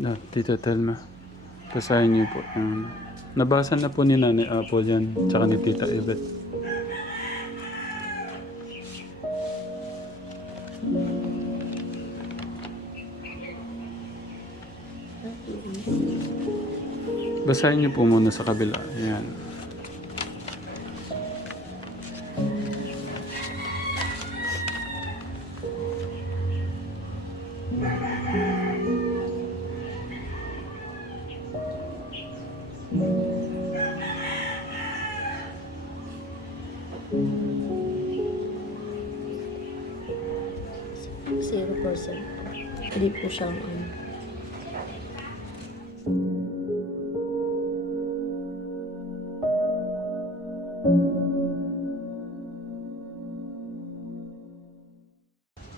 Tita Telma. Basahin niyo po. Nabasa na po ni Nanay Apple yan, tsaka ni Tita Yvette. Basahin niyo po muna sa kabila. Ayan. Zero percent. Hindi po siyang ano.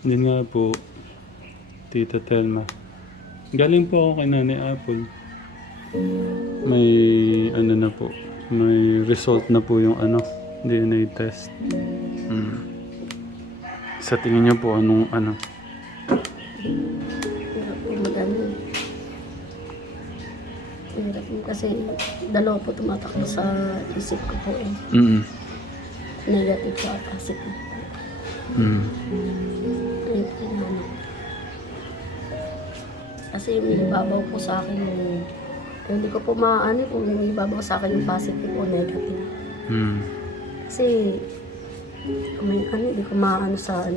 Yun nga po, Tita Telma. Galing po ako kay Nanay Apple. May ano na po, may result na po yung DNA test. Sa tingin niyo po, anong Hirap po mag-ano. Hirap po kasi dalawa po tumatakbo sa isip ko po eh. Negative po at positive po. Ayun po yung ano. Kasi may ibabaw po sa akin yung hindi ko po maano kung may ibabaw sa akin yung positive o negative. Kasi may hindi ko maano sa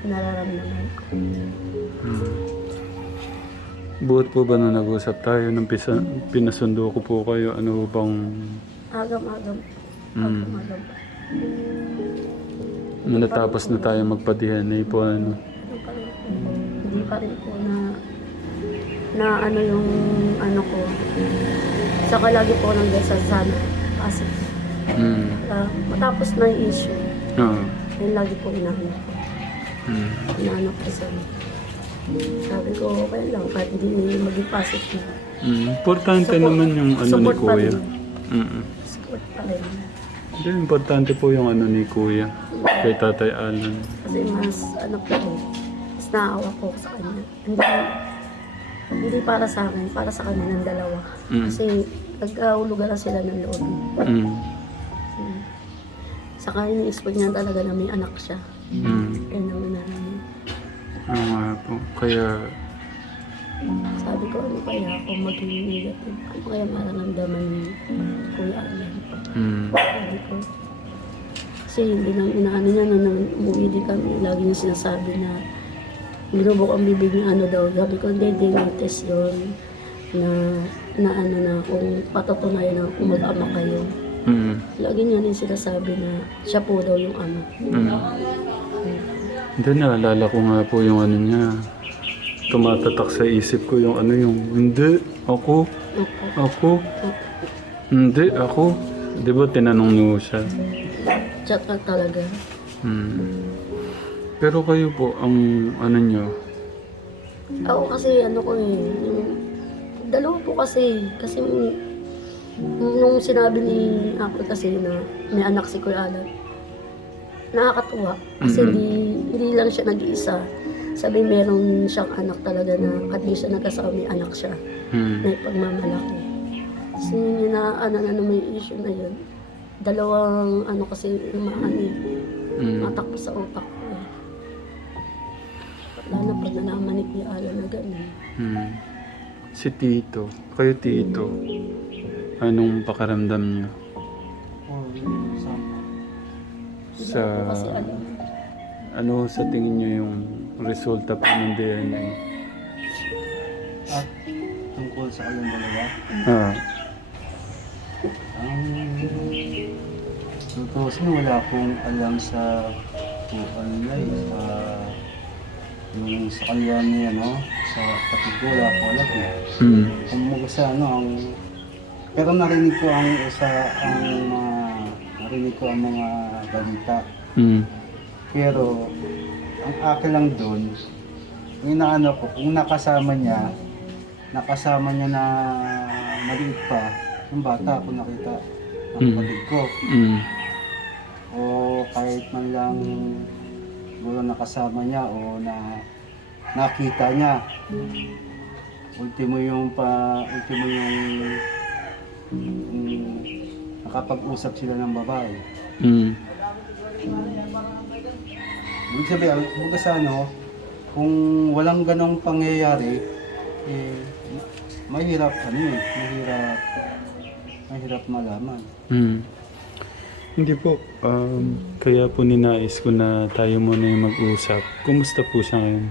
nararamdaman ko. Buot po ba na nag-usap tayo nung pinasundo ko po kayo, ano bang... Agam-agam. Agam-agam. Natapos na tayo magpa-DNA po, Ano pa rin po. Hindi pa rin po na ano yung ano ko. Saka lagi po nang sa sana. Kasi matapos na yung issue. Ayun lagi po inaano ko. Inaano ko sa sabi ko, okay lang, kahit hindi maging positive. Importante Support- naman yung ni support pa Kuya. rin. Support pa rin. Hindi, importante po yung ni Kuya. Kay Tatay Alan. Kasi mas mas naawa ko sa kanya. Hindi para sa akin, para sa kanya ng dalawa. Kasi nagkahulugan na sila ng loob. Saka ini-expect niya talaga na may anak siya. Yan ang inaano niya. Oo nga po. Kaya, Sabi ko, ano kaya kung maging negative? Ano kaya mararamdaman ni Kuya Alan? Sabi ko, kasi hindi nang inaano niya nung umuwi din kami. Lagi niya sinasabi na binubok ang bibig niya daw. Sabi ko, hindi test yun. Na kung patutunayan na kung mag-ama kayo. Lagi niya rin sinasabi na siya po daw yung ama. hindi, naalala ko nga po yung niya. Tumatatak sa isip ko yung hindi, ako, hindi, ako. Di ba tinanong niyo siya? Chat ka talaga. Pero kayo po, ang niyo? Ako kasi yung dalawa po kasi nung sinabi ni Apple kasi na may anak si Kuya Alan, nakakatuwa kasi hindi lang siya nag-iisa. Sabi meron siyang anak talaga na at least siya nagkasama, may anak siya na ipagmamalaki. Kasi yun na may issue na yun. Dalawang kasi matakbo sa utak ko eh. Lalo na pag nalaman ni Kuya Alan na gano'n. Si Tito, kayo Tito, anong pakaramdam niyo? Sa Kasi ano sa tingin niyo yung resulta po ng DNA? At tungkol sa kayong dalawa, ang tutusin wala akong alam sa yung sa kanya niya, sa kapatid ko, wala akong alam eh. Kung sa pero narinig ko ang mga balita. Pero ang akin lang doon, yung ko, kung nakasama niya na maliit pa, yung bata ako nakita ng kapatid ko. O kahit man lang siguro nakasama niya o nakita niya. ultimo yung nakapag-usap sila ng babae. Mm. Ibig sabihin, kumbaga sa ano, kung walang ganong pangyayari, mahirap malaman. Mm. Hindi po. Kaya po ninais ko na tayo muna yung mag-usap. Kumusta po siya ngayon?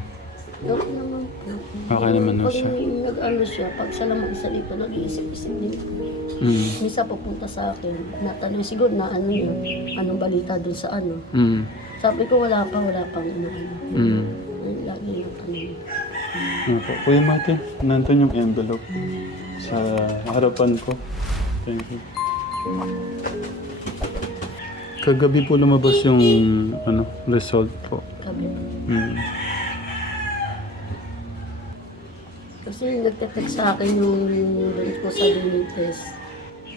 Okay naman po. Okay naman na Pag siya. nag-ano siya, pag siya lang mag-isa dito, nag-iisip-isip din. Mm. Minsan pupunta sa akin, natanong siguro na ano yun, anong balita dun sa ano. Mm. Sabi ko wala pang ano. Mm. Ayun, lagi yung tanong. Opo. Kuya Martin, nandun yung envelope sa harapan ko. Thank you. Kagabi po lumabas yung result po. Sabi ko. Mm. Kasi nagte-text sa akin yung rin ko sa unit test.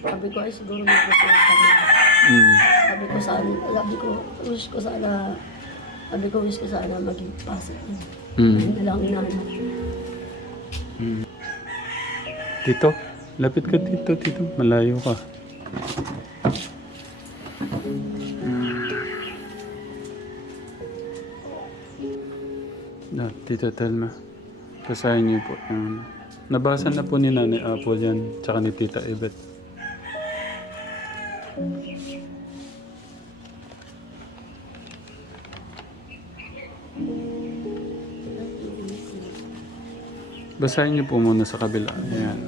Sabi ko ay siguro mag-result kami. Mm. Sabi ko wish ko sana maging positive. Mm. Ayun na lang inahanap. Tito, lapit ka dito, Tito. Malayo ka. Tito Telma. Basahin niyo po. Nabasa na po ni Nanay Apple yan, tsaka ni Tita Yvette. Basahin niyo po muna sa kabila. Ayan.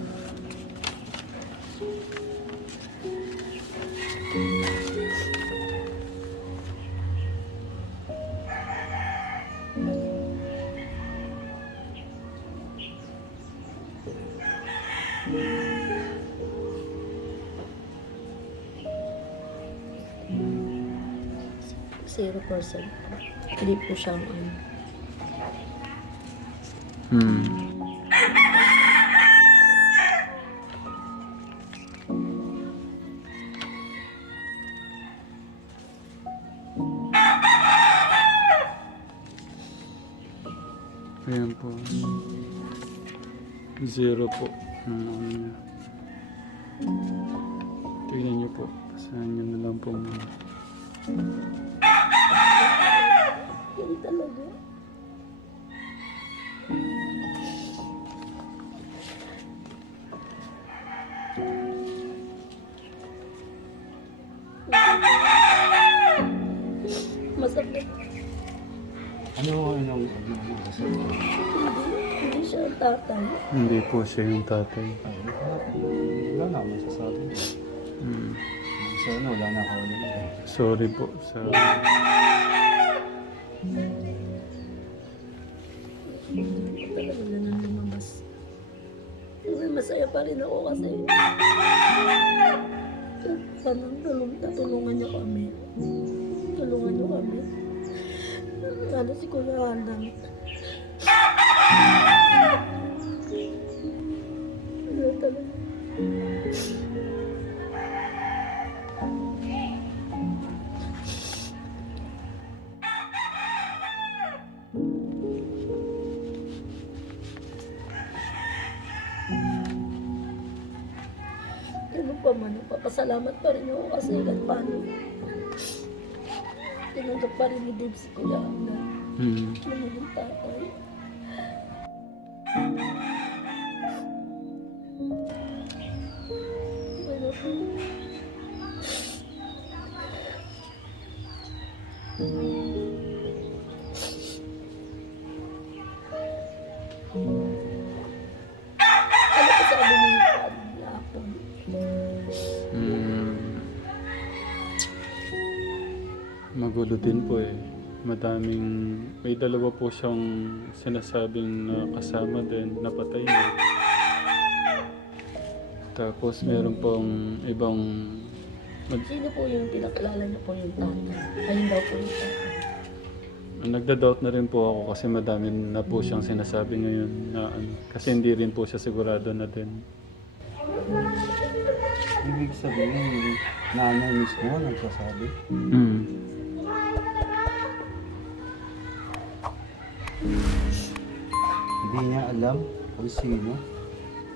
Zero percent. Hindi po siyang ano. Hmm. Ayan po. Zero po. Tingnan niyo po. Basahin niyo na lang po muna. Yan talaga. Masakit. Ano Hindi siya ang tatay. Hindi po siya yung tatay. wala na ako masasabi. Hmm. Sana wala na ako ulit. Sorry po sa... Talaga na nang lumabas. Kasi masaya pa rin ako kasi parang natulungan niyo kami. Tulungan niyo kami. Lalo si Kuya Alan. Ano talaga. Ano pa man, papasalamat pa rin ako kasi kahit paano. Tinanggap pa rin ni Dave si Kuya Alan. Hmm. Naging tatay. Ano po? Ano pa sabi ni Apple? Magulo din po eh. May dalawa po siyang sinasabing kasama din, napatay na. Tapos meron pong ibang... Sino po yung pinakilala niyo po yung tatay? Ayun daw po yung tatay. Nagda-doubt na rin po ako kasi madami na po siyang sinasabi ngayon na kasi hindi rin po siya sigurado na din. Ibig sabihin, yung nanay mismo nagsasabi. Mm. Hindi niya alam. Kung sino?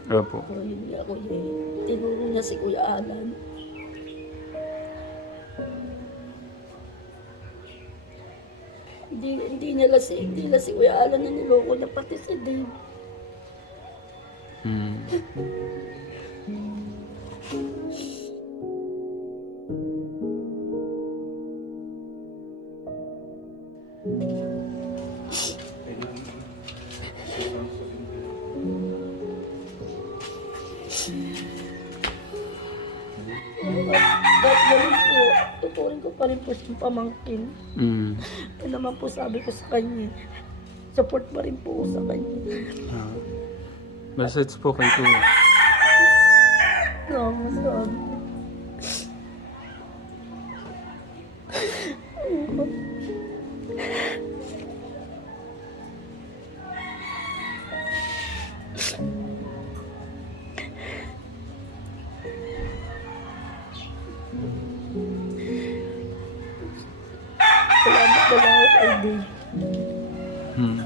Opo. Pero yun nga kuya eh. Tinulong niya si Kuya Alan. Hindi na si Kuya Alan na niloko niya, pati si Dave. Hmm. Kahit ganun po, tuturin ko pa rin po siyang pamangkin. Hmm. Kaya naman po sabi ko sa kanya, support pa rin po sa kanya. Ah. Message po kay Kuya. No, sabi. Salamat na lang ako kay Dave. Hmm.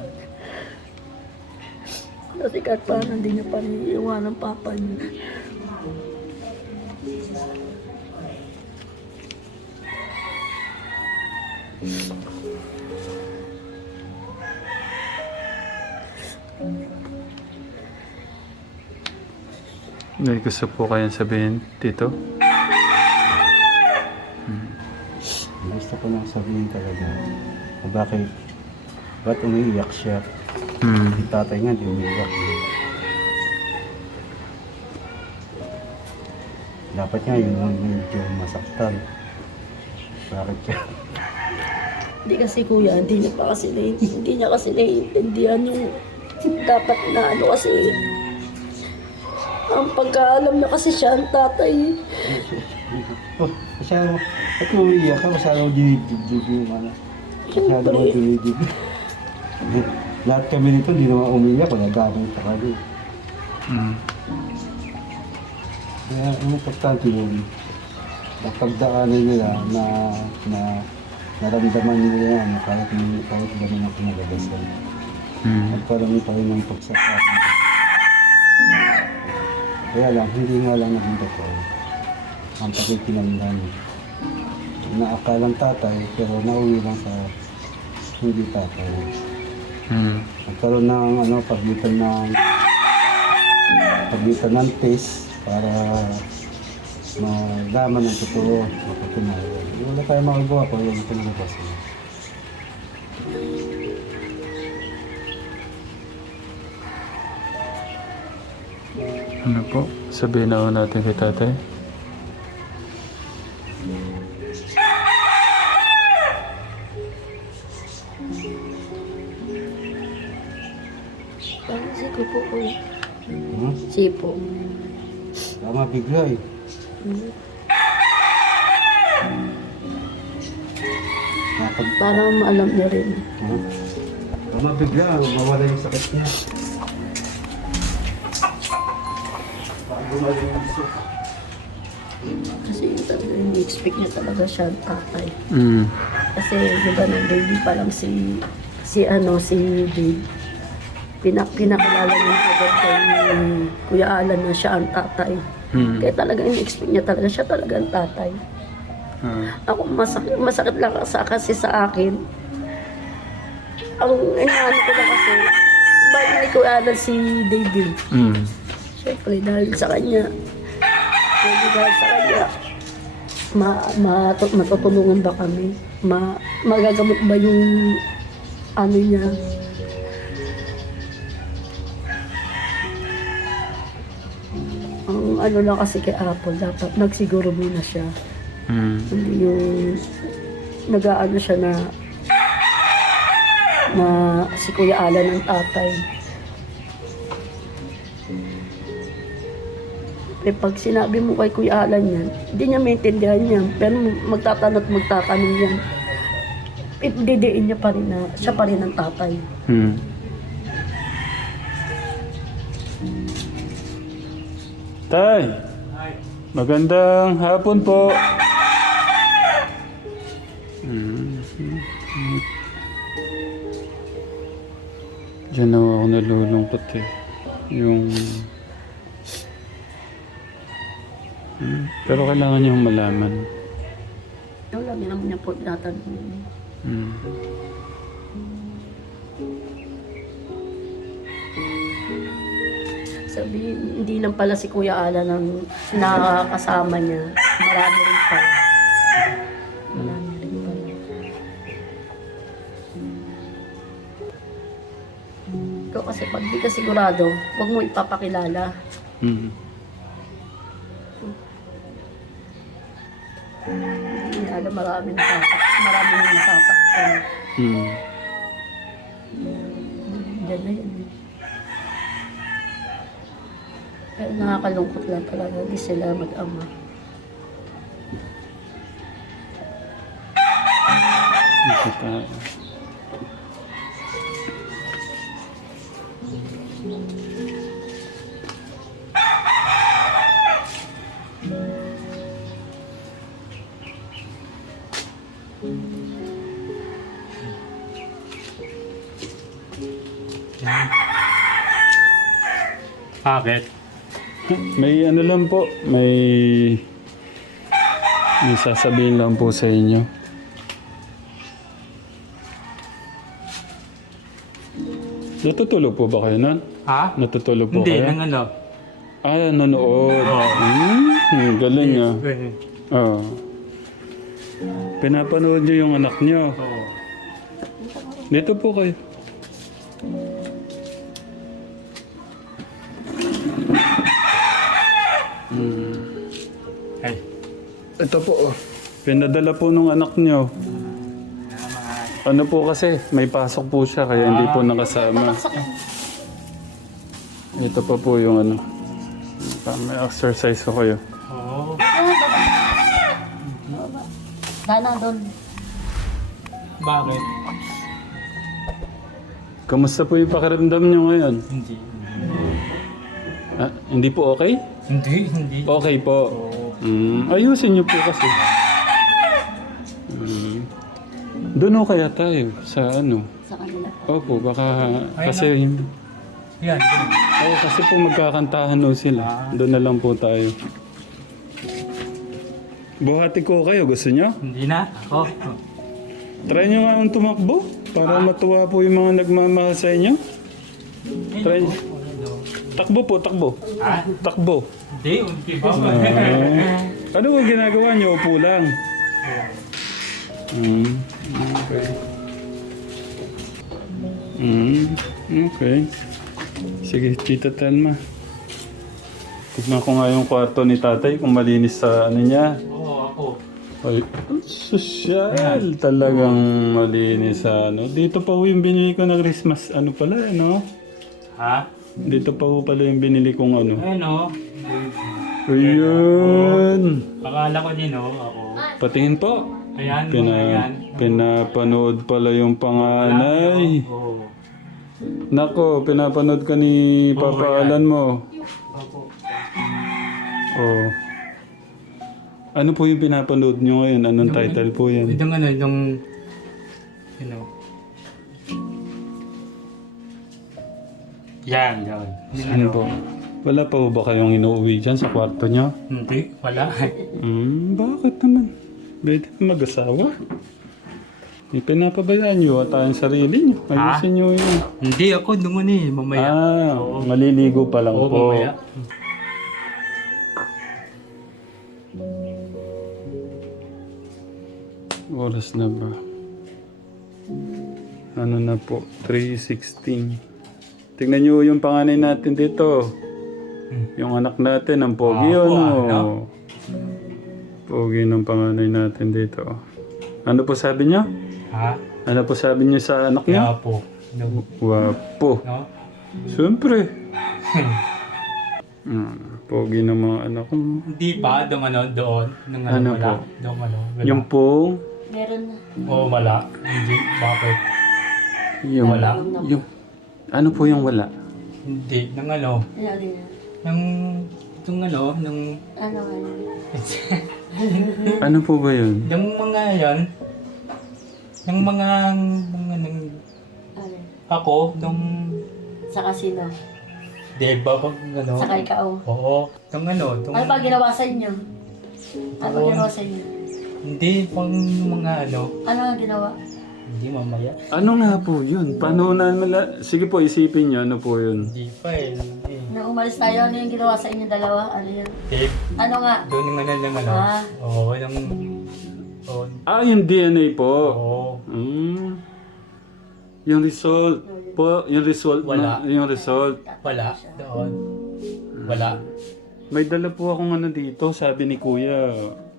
Kasi kahit paano hindi niya pa rin iiwan ng papa niya. May gusto po kayong sabihin, Tito? Gusto ko lang sabihin talaga kung ba't umiiyak siya. Hmm. Yung tatay nga, di umiiyak. Dapat nga yun ang medyo masaktan. Bakit siya? Hindi kasi kuya, hindi niya kasi naiintindihan yung dapat na ano kasi ang pagkaalam na kasi siya ang tatay. Oh, masyado, ba't umiiyak ka? Masyado dinidibdib yung ano. Masyado mo dinidibdib. Lahat kami nito, hindi naman umiiyak. Wala gano'ng takali. Hmm. Kaya ang importante yun, napagdaanan nila na naramdaman nila yan kahit gano'n ang pinagagasan. Hmm. Nagkaroon pa rin ng pagsasama. Kaya lang, hindi nga lang naging totoo ang pakikinamdan. Naakalang tatay, pero nauwi lang sa hindi tatay. Hmm. Nagkaroon ng pagitan ng test para malaman ng totoo, mapatunayan. Wala tayong magagawa kung wala ito nalabas. Ano po? Sabihin na ho natin kay tatay. Parang si ko po kuya. Hmm? Sipo. Tama bigla eh. Parang maalam niya rin. Huh? Tama bigla, mawala yung sakit niya. Baka gumaling yung iso. Kasi yung talaga, hindi expect niya talaga siya ang tatay. Hmm. Kasi di ba nung baby pa lang si Dave. Pinakilala niya agad kay Kuya Alan na siya ang tatay. Hmm. Kaya talaga in-expect niya talaga siya talaga ang tatay. Ah. Ako masakit lang kasi sa akin. Ang inaano ko na kasi, ba't may Kuya Alan si Dave? Hmm. Siyempre dahil sa kanya, matutulungan ba kami? Magagamot ba yung ano niya? Ang ano lang kasi kay Apple, dapat nagsiguro muna siya. Hmm. Hindi yung nag-aano siya na si Kuya Alan ng tatay. Eh, pag sinabi mo kay Kuya Alan yan, hindi niya maintindihan yan. Pero magtatanong yan. Didiin niya pa rin na siya pa rin ang tatay. Hmm. Tay! Magandang hapon po. Hmm. Diyan na ako nalulungkot eh. Yung... Pero kailangan niyong malaman. Yung lagi naman niya po tinatanong. Hmm. Sabi, hindi lang pala si Kuya Alan ang nakakasama niya. Marami rin pala. Marami rin pala. Ikaw kasi pag di ka sigurado, huwag mo ipapakilala. Hmm. Hindi niya alam maraming nasasaktan. Hmm. Diyan na yun. Pero nakakalungkot lang talaga, di sila mag-ama. Ito tayo. Bakit? May ano lang po, may sasabihin lang po sa inyo. Natutulog po ba kayo nun? Ha? Natutulog po Hindi, kayo? nang ano. Ah, nanonood. Galing ah. Oo. Pinapanood niyo yung anak niyo. Oo. Dito po kayo. Ay. Ito po oh. Pinadala po nung anak niyo. Ano po kasi, may pasok po siya kaya hindi po nakasama. Ito pa po yung ano. May exercise ko kayo. Oo. Dana doon. Bakit? Kamusta po yung pakiramdam niyo ngayon? Hindi. Ah, hindi po okay? Hindi. Okay po. Ayusin niyo po kasi. Doon o kaya tayo sa ano? Sa kanila. Opo, baka Ay, kasi... Yan. Oo, kasi po magkakantahan o sila. Doon na lang po tayo. Buhati ko kayo, gusto niyo? Hindi na. Ako. Try niyo nga ang tumakbo para matuwa po yung mga nagmamahal sa inyo. Try. Takbo po, takbo. Ha? Takbo. Hindi. Hindi ba? Ano ang ginagawa niyo? Upo lang. Okay. Okay. Sige, Tita Telma. Tignan ko nga yung kwarto ni tatay kung malinis sa ano niya. Oo, ako. Ay, sosyal. Talagang malinis sa ano. Dito pa ho yung binili ko na Christmas. Ano pala, ano? Ha? Dito pa ho pala yung binili kong ano. Ayun o. Ayun. Akala ko din o. Ako. Patingin po. Ayan. Ayan. Pinapanood pala yung panganay. Oo. Nako, pinapanood ka ni Papa Alan mo. Ako. Oh. Ano po yung pinapanood nyo ngayon? Anong title po yan? Itong ano, itong... You know. Yan. Ano po? Wala pa ba kayong inuuwi dyan sa kwarto nyo? Hindi. Wala. Bakit naman? Pwede mag-asawa? Pinapabayaan nyo at ang sarili nyo. Ayusin nyo yun. Hindi ako naman eh. Mamaya. Maliligo pa lang Oo, po. mamaya. Oras na ba? Ano na po? 3:16. Tignan nyo yung panganay natin dito. Yung anak natin, ang pogi yun. ano? Pogi ng panganay natin dito. Ano po sabi niya? Ha? Ano po sabi niya sa anak niya? Kaya po. No? Wapo. No? Siyempre. Pogi ng mga anak ko. Hindi pa. Doon ano, doon. Nung ano, Ano wala. po? Doon ano. Wala. Yung pong... Meron na. Oo, wala. Hindi. Bakit? Yung, Wala. Yung, ano po yung wala? Hindi. Nang ano. Ano din na. Nang... Itong ano. Nang... Ano ano. Ano po ba yun? Yung mga yan. Yung mga... Mga nang... Ano. Ako. Nung... Sa kasino. Di ba bang ano? Saka ikaw. Oo. Itong ano, itong... Ano pa ginawa sa inyo? Ano pa ginawa sa inyo? Hindi, pang mga ano. Ano ang ginawa? Hindi, mamaya. Ano nga po yun? Paano na sige po, isipin niyo ano po yun. Hindi pa eh. Hindi. Nung umalis tayo, ano yung ginawa sa inyo dalawa? Ano yun? Eh, Ano nga? doon yung ano ng ano. Ah. Oo, yung... Oo. Yung DNA po. Oo. Yung result po, yung result Wala. yung result. Wala. Doon. Wala. May dala po akong ano dito, sabi ni Kuya,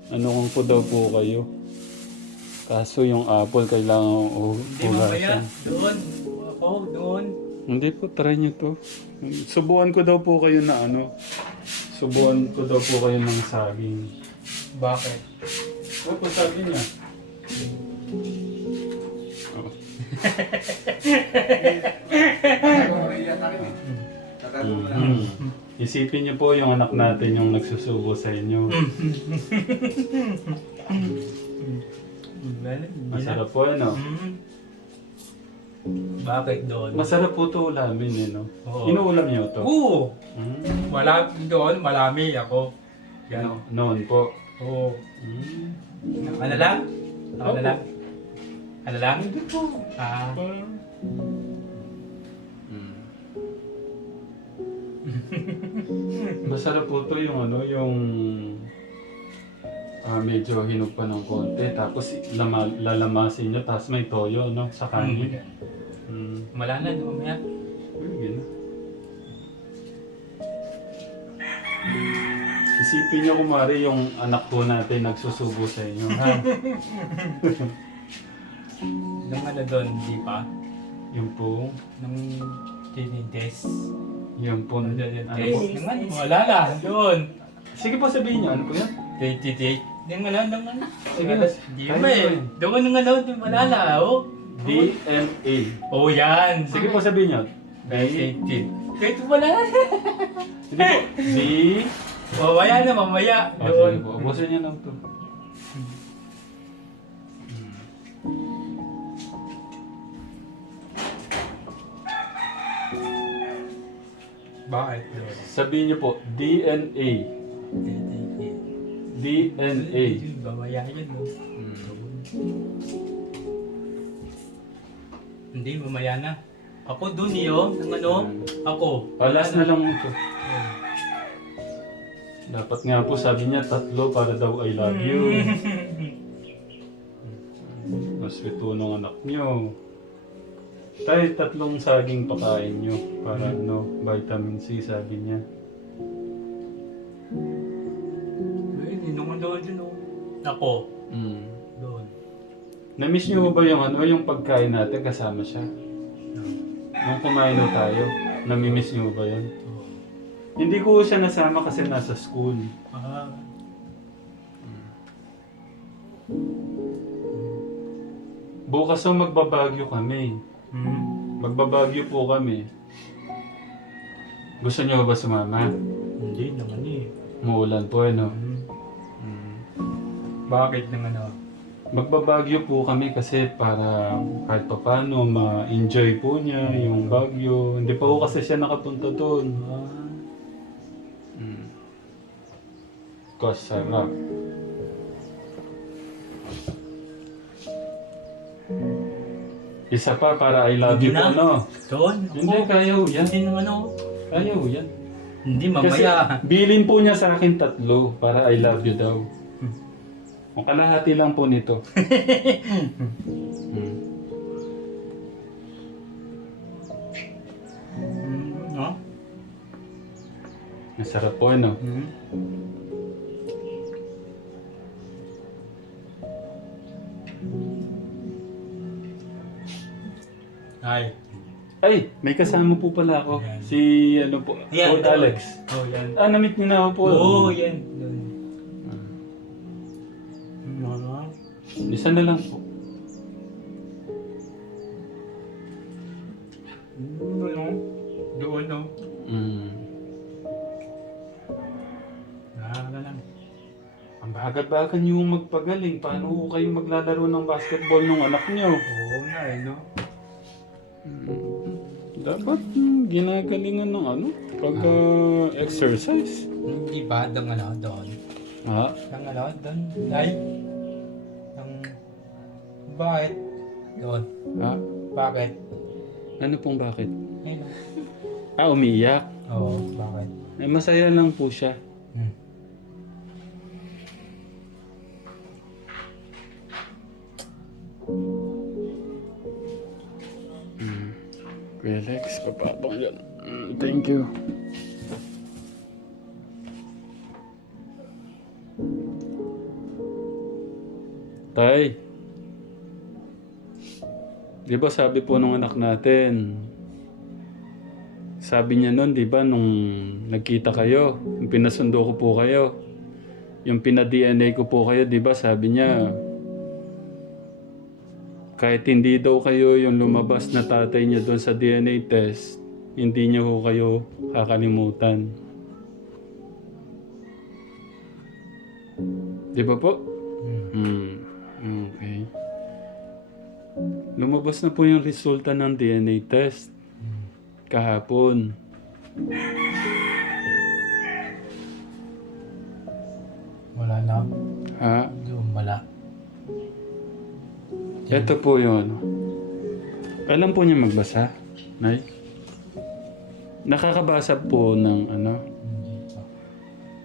ano kung po daw po kayo. Kaso yung apple kailangan Hindi, mamaya. hugasan. Doon. Ako, doon. Hindi po, try nyo to. Subuan ko daw po kayo na ano. Subuan ko daw po kayo ng saging. Bakit? Ano po sabi niya? Oh. Isipin niyo po yung anak natin yung nagsusubo sa inyo. Masarap po ano? Bakit doon? Masarap po to ulamin eh no? Oo. Inuulam niyo to? Oo. Mm. Wala doon, malami ako. Yan. Noon po. Oo. Mm. Ano lang? Ano Opo. lang? Ano lang? Hindi po. Ah. Mm. Masarap po to yung ano, yung medyo hinog pa ng konti. Tapos lalamasin nyo, tapos may toyo, no? Sa kanin. Mm. Wala na, di mamaya. Yun. Isipin nyo kumari yung anak ko natin nagsusubo sa inyo, ha? Nung ano doon, di ba? Yung po, Nung tinintes. yung po, ano po? Nung ano, wala na, doon. Sige po sabihin nyo, ano po yan? Tinintes. Nung ano. Sige na. Di ba eh. Doon nung ano, wala na, oh. DNA. Oh, yan. Sige po sabihin nyo. Tinintes. Kahit wala na. Hindi po. D. Mamaya na, mamaya. Oh, Doon. sige po. Ubusin nyo lang to. Bakit doon? Sabihin nyo po, DNA. DNA. Mamaya yun, oh. Hindi, mamaya na. Ako dun iyo, ng ano, ako. Last na lang ito. Dapat nga po sabi niya 3 para daw I love you. Mas ito ng anak niyo. Tayo 3 saging pakain niyo para ano, vitamin C sabi niya. Ay, nung doon dun, oh. Ako, Mm. doon. Na-miss niyo ba yung ano, yung pagkain natin kasama siya? Nung kumain na tayo, nami-miss niyo ba yun? Oh. Hindi ko siya nasama kasi nasa school. Ah, Bukas so magbabagyo kami. Magbabagyo po kami. Gusto niyo ba sumama? Hindi naman eh. Muulan po ano. Bakit ng ano? Magbabagyo po kami kasi para kahit pa paano ma-enjoy po niya yung bagyo. Hindi pa po kasi siya nakapunta doon. Kasarap. Isa pa para I love you po, Hindi na. no? Doon, ako. Hindi, kaya ho yan. Hindi ng ano. Kaya ho yan. Hindi, Kasi mamaya. bilin po niya sa akin 3 para I love you daw. Ang kalahati lang po nito. No? Masarap po, ano? Ay. Ay, may kasama po pala ako. Yan. Si, ano po, Yan, Lord doon. Alex. Oh, yan. Na-meet niyo na ako po. Oo, yan. Doon. Isa na lang po. Doon, doon, no? Nakaka lang. Ang bagat-bagan niyo magpagaling. Paano ho kayo maglalaro ng basketball ng anak niyo? Oo nga, eh, no? Dapat ginagalingan ng ano? Pag-exercise. Hindi ba? Doon ano? Doon. Ha? Nang ano? Doon. Ay. Nang... Bakit? Doon. Ha? Bakit? Ano pong bakit? Ayun. Umiiyak. Oo, bakit? Masaya lang po siya. Hmm. Kuya Lex, papabang yan. Thank you. Tay. Di ba sabi po nung anak natin, sabi niya nun, di ba, nung nagkita kayo, yung pinasundo ko po kayo, yung pina-DNA ko po kayo, di ba, sabi niya, kahit hindi daw kayo yung lumabas na tatay niya doon sa DNA test, hindi niya ho kayo kakalimutan. Di ba po? Okay. Lumabas na po yung resulta ng DNA test kahapon. Wala na. Ha? Doon, wala. Ito po yun. Alam po niya magbasa, Nay? Nakakabasa po ng ano? Hindi pa.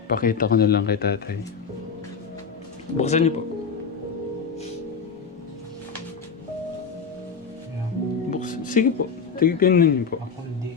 Pakita ko na lang kay tatay. Buksan niyo po. Ayun. Sige po. Tignan niyo po. Ako hindi.